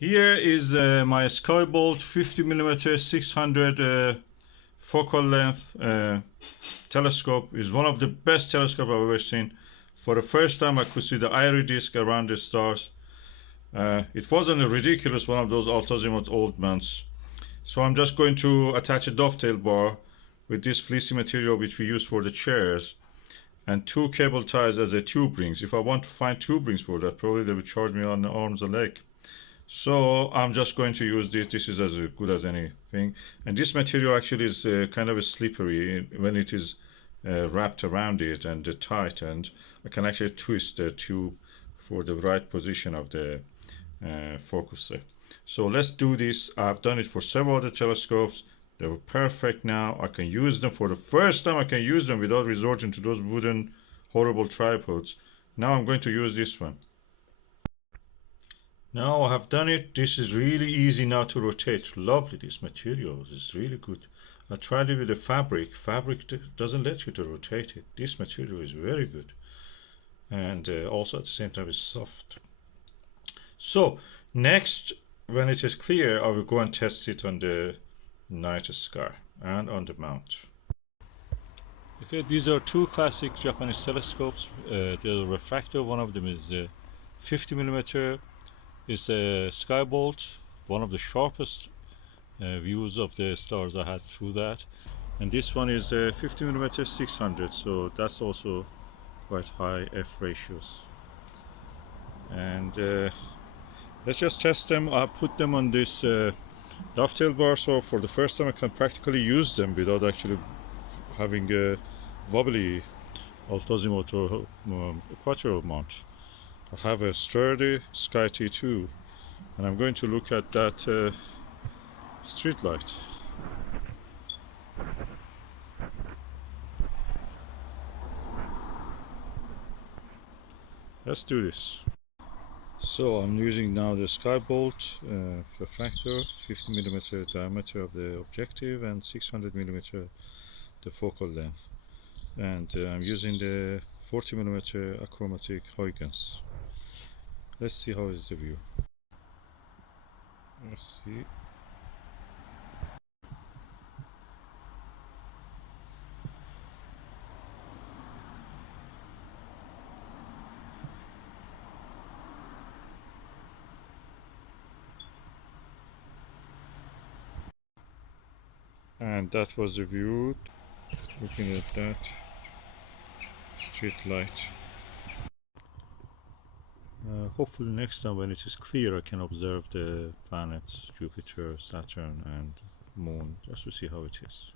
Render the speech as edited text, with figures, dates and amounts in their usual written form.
Here is my Skybolt 50mm 600 focal length telescope. Is one of the best telescopes I've ever seen. For the first time I could see the iris disk around the stars. It wasn't a ridiculous one of those Alt Azimuth old ones. So I'm just going to attach a dovetail bar with this fleecy material which we use for the chairs, and two cable ties as a tube rings. If I want to find tube rings for that, probably they would charge me on the arms and leg. So I'm just going to use this. This is as good as anything. And this material actually is kind of a slippery when it is wrapped around it and tight, and I can actually twist the tube for the right position of the focuser. So let's do this. I've done it for several other telescopes. They were perfect now. I can use them for the first time. I can use them without resorting to those wooden horrible tripods. Now I'm going to use this one. Now I have done it. This is really easy now to rotate. Lovely, this material is really good. I tried it with the fabric. Fabric doesn't let you to rotate it. This material is very good, and also at the same time is soft. So next, when it is clear, I will go and test it on the night sky and on the mount. Okay, these are two classic Japanese telescopes. The Refractor, one of them is 50mm. It's a Skybolt, one of the sharpest views of the stars I had through that. And this one is 50mm 600, so that's also quite high f ratios. And let's just test them. I put them on this dovetail bar, so for the first time I can practically use them without actually having a wobbly Alt Azimuth or Quattro mount. I have a sturdy SkyTee-2, and I'm going to look at that street light. Let's do this. So I'm using now the Skybolt refractor, 50mm diameter of the objective and 600mm the focal length, and I'm using the 40mm Aachromatic Huygens. Let's see how is the view. Let's see. And that was the view, looking at that street light. Hopefully next time when it is clear I can observe the planets Jupiter, Saturn and Moon, just to see how it is.